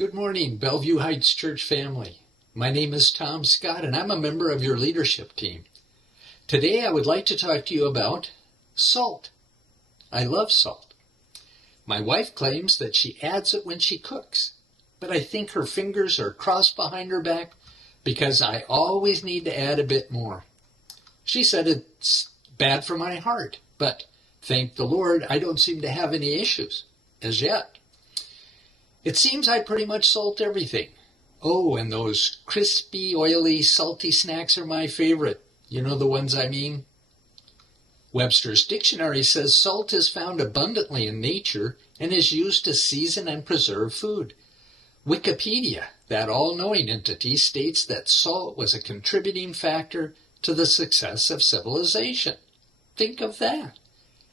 Good morning, Bellevue Heights Church family. My name is Tom Scott, and I'm a member of your leadership team. Today, I would like to talk to you about salt. I love salt. My wife claims that she adds it when she cooks, but I think her fingers are crossed behind her back because I always need to add a bit more. She said it's bad for my heart, but thank the Lord, I don't seem to have any issues as yet. It seems I pretty much salt everything. Oh, and those crispy, oily, salty snacks are my favorite. You know the ones I mean? Webster's Dictionary says salt is found abundantly in nature and is used to season and preserve food. Wikipedia, that all-knowing entity, states that salt was a contributing factor to the success of civilization. Think of that.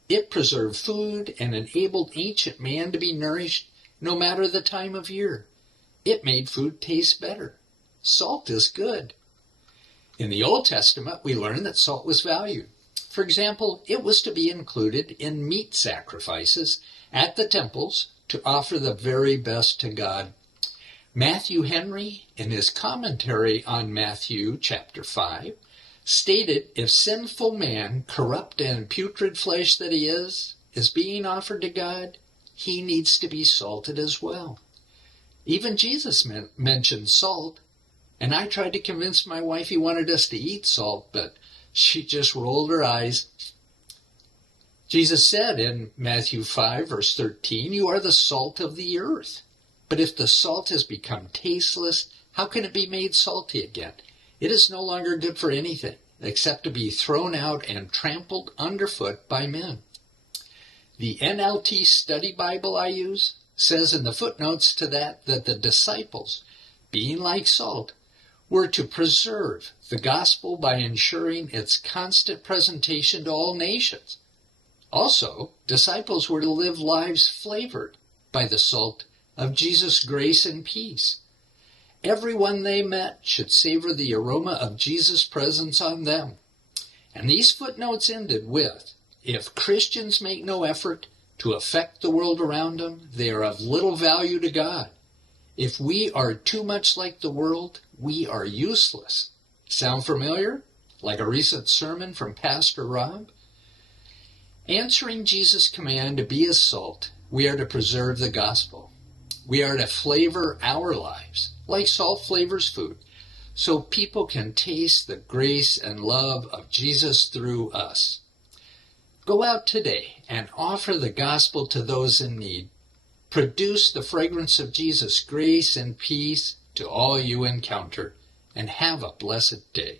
It preserved food and enabled ancient man to be nourished no matter the time of year. It made food taste better. Salt is good. In the Old Testament, we learn that salt was valued. For example, it was to be included in meat sacrifices at the temples to offer the very best to God. Matthew Henry, in his commentary on Matthew chapter 5, stated if sinful man, corrupt and putrid flesh that he is being offered to God, he needs to be salted as well. Even Jesus mentioned salt, and I tried to convince my wife he wanted us to eat salt, but she just rolled her eyes. Jesus said in Matthew 5, verse 13, "You are the salt of the earth. But if the salt has become tasteless, how can it be made salty again? It is no longer good for anything, except to be thrown out and trampled underfoot by men." The NLT Study Bible I use says in the footnotes to that the disciples, being like salt, were to preserve the gospel by ensuring its constant presentation to all nations. Also, disciples were to live lives flavored by the salt of Jesus' grace and peace. Everyone they met should savor the aroma of Jesus' presence on them. And these footnotes ended with, if Christians make no effort to affect the world around them, they are of little value to God. If we are too much like the world, we are useless. Sound familiar? Like a recent sermon from Pastor Rob? Answering Jesus' command to be as salt, we are to preserve the gospel. We are to flavor our lives like salt flavors food, so people can taste the grace and love of Jesus through us. Go out today and offer the gospel to those in need. Produce the fragrance of Jesus' grace and peace to all you encounter, and have a blessed day.